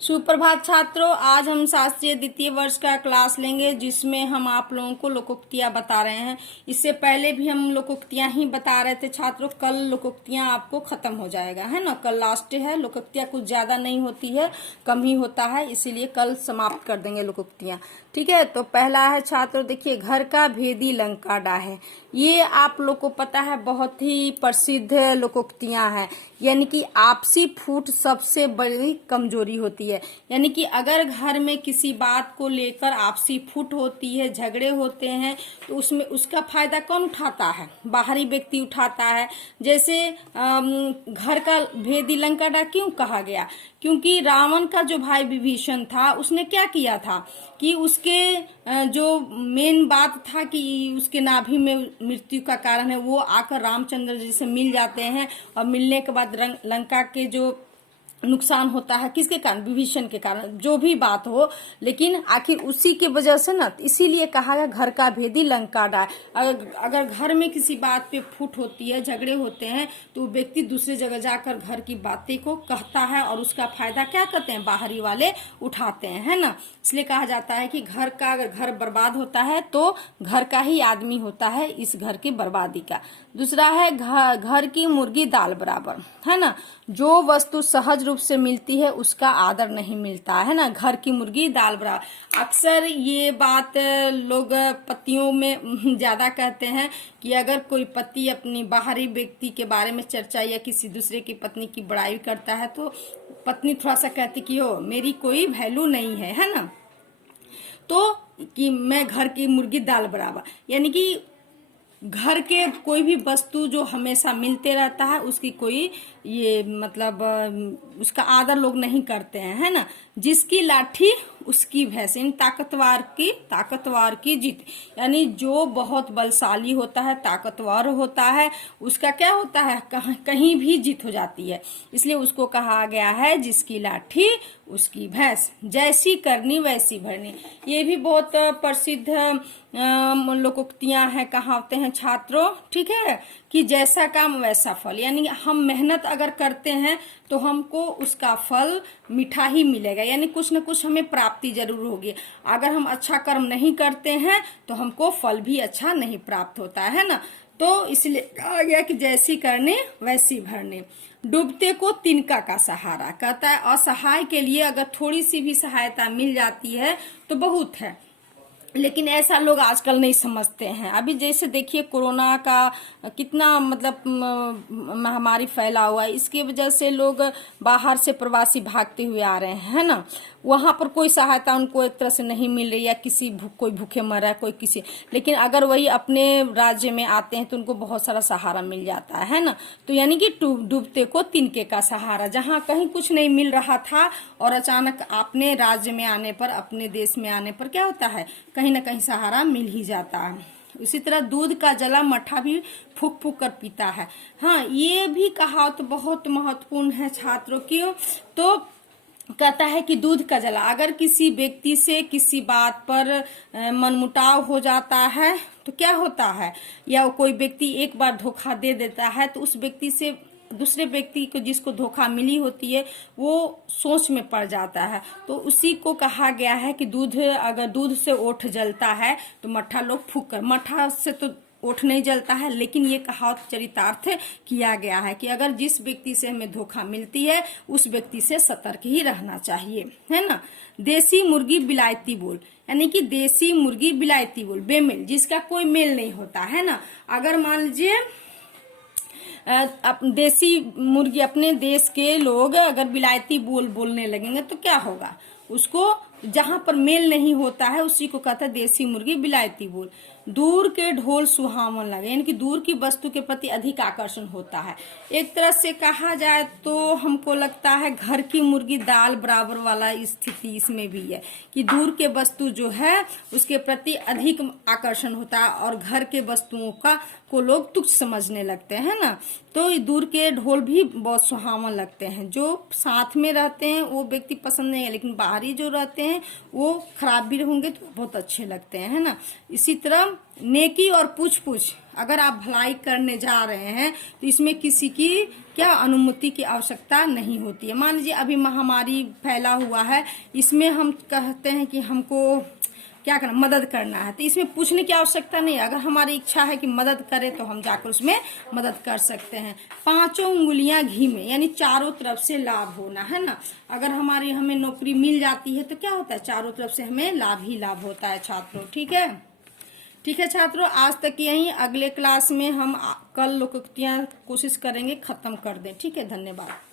सुप्रभात छात्रों, आज हम शास्त्रीय द्वितीय वर्ष का क्लास लेंगे जिसमें हम आप लोगों को लोकोक्तियां बता रहे हैं। इससे पहले भी हम लोकोक्तियां ही बता रहे थे छात्रों। कल लोकोक्तियां आपको खत्म हो जाएगा, है ना। कल लास्ट है। लोकोक्तियां कुछ ज्यादा नहीं होती है, कम ही होता है, इसीलिए कल समाप्त कर देंगे लोकोक्तियां। ठीक है, तो पहला है छात्रों, देखिए, घर का भेदी लंका डाहे। ये आप लोग को पता है, बहुत ही प्रसिद्ध लोकोक्तियां हैं। यानी कि आपसी फूट सबसे बड़ी कमजोरी होती है। यानी कि अगर घर में किसी बात को लेकर आपसी फूट होती है, झगड़े होते हैं, तो उसमें उसका फायदा कौन उठाता है? बाहरी व्यक्ति उठाता है। जैसे घर का भेदी लंका डाह क्यों कहा गया? क्योंकि रावण का जो भाई विभीषण था, उसने क्या किया था कि उसके जो मेन बात था कि उसके नाभि में मृत्यु का कारण है, वो आकर रामचंद्र जी से मिल जाते हैं और मिलने के बाद लंका के जो नुकसान होता है, किसके कारण? विभीषण के कारण, जो भी बात हो, लेकिन आखिर उसी के वजह से ना, इसीलिए कहा गया घर का भेदी लंका डाहे। अगर घर में किसी बात पे फूट होती है, झगड़े होते हैं, तो व्यक्ति दूसरी जगह जाकर घर की बातें को कहता है और उसका फायदा क्या करते हैं? बाहरी वाले उठाते हैं, है ना। इसलिए कहा जाता है कि घर का अगर घर बर्बाद होता है तो घर का ही आदमी होता है इस घर की बर्बादी का। दूसरा है घर की मुर्गी दाल बराबर, है ना। जो वस्तु सहज रूप से मिलती है उसका आदर नहीं मिलता है ना। घर की मुर्गी दाल बराबर। अक्सर ये बात लोग पतियों में ज्यादा कहते हैं कि अगर कोई पति अपनी बाहरी व्यक्ति के बारे में चर्चा या किसी दूसरे की पत्नी की बड़ाई करता है तो पत्नी थोड़ा सा कहती कि ओ मेरी कोई वैल्यू नहीं है ना। तो कि मैं घर की मुर्गी दाल बराबर, यानी कि घर के कोई भी वस्तु जो हमेशा मिलते रहता है उसकी कोई ये मतलब उसका आदर लोग नहीं करते हैं, है ना। जिसकी लाठी उसकी भैंस, इन ताकतवर की जीत। यानी जो बहुत बलशाली होता है, ताकतवर होता है, उसका क्या होता है? कहीं भी जीत हो जाती है। इसलिए उसको कहा गया है जिसकी लाठी उसकी भैंस, जैसी करनी वैसी भरनी। ये भी बहुत प्रसिद्ध लोकोक्तियां हैं, कहावतें हैं छात्रों। ठीक है, कि जैसा काम वैसा फल। यानी हम मेहनत अगर करते हैं तो हमको उसका फल मीठा ही मिलेगा, यानी कुछ न कुछ हमें प्राप्ति जरूर होगी। अगर हम अच्छा कर्म नहीं करते हैं तो हमको फल भी अच्छा नहीं प्राप्त होता है ना। तो इसलिए कहा गया कि जैसी करने वैसी भरने। डूबते को तिनका का सहारा, कहता है असहाय के लिए अगर थोड़ी सी भी सहायता मिल जाती है तो बहुत है। लेकिन ऐसा लोग आजकल नहीं समझते हैं। अभी जैसे देखिए कोरोना का कितना मतलब महामारी फैला हुआ है, इसकी वजह से लोग बाहर से प्रवासी भागते हुए आ रहे हैं, है ना। वहां पर कोई सहायता उनको एक तरह से नहीं मिल रही है, कोई भूखे मर रहा है, कोई किसी। लेकिन अगर वही अपने राज्य में आते हैं तो उनको बहुत सारा सहारा मिल जाता है ना। तो यानी कि डूबते को तिनके का सहारा, जहाँ कहीं कुछ नहीं मिल रहा था और अचानक अपने राज्य में आने पर, अपने देश में आने पर क्या होता है? कहीं ना कहीं सहारा मिल ही जाता है। उसी तरह दूध का जला मट्ठा भी फूक फूक कर पीता है। हाँ, ये भी कहावत तो बहुत महत्वपूर्ण है छात्रों की। तो कहता है कि दूध का जला, अगर किसी व्यक्ति से किसी बात पर मनमुटाव हो जाता है तो क्या होता है? या कोई व्यक्ति एक बार धोखा दे देता है तो उस व्यक्ति से दूसरे व्यक्ति को जिसको धोखा मिली होती है वो सोच में पड़ जाता है। तो उसी को कहा गया है कि अगर दूध से ओठ जलता है तो मट्ठा लोग फूक कर, मट्ठा से तो ओठ नहीं जलता है, लेकिन ये कहावत चरितार्थ किया गया है कि अगर जिस व्यक्ति से हमें धोखा मिलती है उस व्यक्ति से सतर्क ही रहना चाहिए, है ना। देसी मुर्गी बिलायती बोल, यानी कि देसी मुर्गी बिलायती बोल, बेमेल, जिसका कोई मेल नहीं होता है ना। अगर मान लीजिए देसी मुर्गी, अपने देश के लोग अगर बिलायती बोल बोलने लगेंगे तो क्या होगा? उसको जहां पर मेल नहीं होता है उसी को कहता है देसी मुर्गी बिलायती बोल। दूर के ढोल सुहावन लगे, यानी कि दूर की वस्तु के प्रति अधिक आकर्षण होता है। एक तरह से कहा जाए तो हमको लगता है घर की मुर्गी दाल बराबर वाला स्थिति इसमें भी है कि दूर के वस्तु जो है उसके प्रति अधिक आकर्षण होता है और घर के वस्तुओं को लोग तुच्छ समझने लगते हैं ना। तो दूर के ढोल भी बहुत सुहावन लगते हैं। जो साथ में रहते हैं वो व्यक्ति पसंद नहीं है, लेकिन बाहरी जो रहते हैं वो खराब भी होंगे तो बहुत अच्छे लगते हैं, है ना। इसी तरह नेकी और पूछ पूछ, अगर आप भलाई करने जा रहे हैं तो इसमें किसी की क्या अनुमति की आवश्यकता नहीं होती है। मान लीजिए अभी महामारी फैला हुआ है, इसमें हम कहते हैं कि हमको क्या करना, मदद करना है, तो इसमें पूछने की आवश्यकता नहीं है। अगर हमारी इच्छा है कि मदद करें तो हम जाकर उसमें मदद कर सकते हैं। 5 उंगलियां घी में, यानी चारों तरफ से लाभ होना, है ना। अगर हमें नौकरी मिल जाती है तो क्या होता है, चारों तरफ से हमें लाभ ही लाभ होता है छात्रों। ठीक है, ठीक है छात्रों, आज तक यही। अगले क्लास में हम कल लोकोक्तियां कोशिश करेंगे खत्म कर दें। ठीक है, धन्यवाद।